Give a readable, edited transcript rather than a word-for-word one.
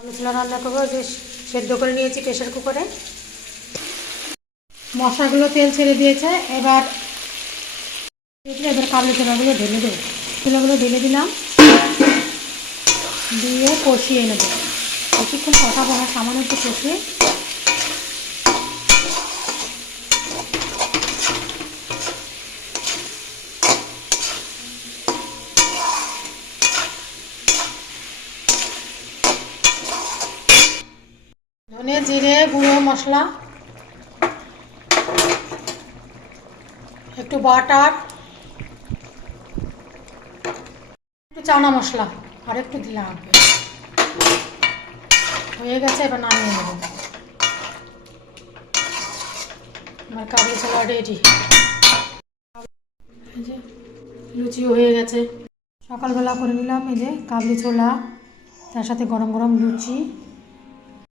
কাবলি ছোলা রান্না করবো, যে সেদ্ধ করে নিয়েছি প্রেশার কুকারে। মশলাগুলো তেল ছেড়ে দিয়েছে, এবার কাবলি ছোলাগুলো ঢেলে দেবো। ছোলাগুলো ঢেলে দিলাম, দিয়ে কষিয়ে নেব। কিছুক্ষণ কষাবো না, সামান্য একটু কষিয়ে ধনে জিরে গুঁড়ো মশলা, একটু বাটার, একটু চানা মশলা আর একটু দিলাম। হয়ে গেছে, এবার নামিয়ে নেব। আমার কাবলি ছোলা রেডি। এই যে লুচি হয়ে গেছে, সকালবেলা করে নিলাম। এই যে কাবলি ছোলা, তার সাথে গরম গরম লুচি।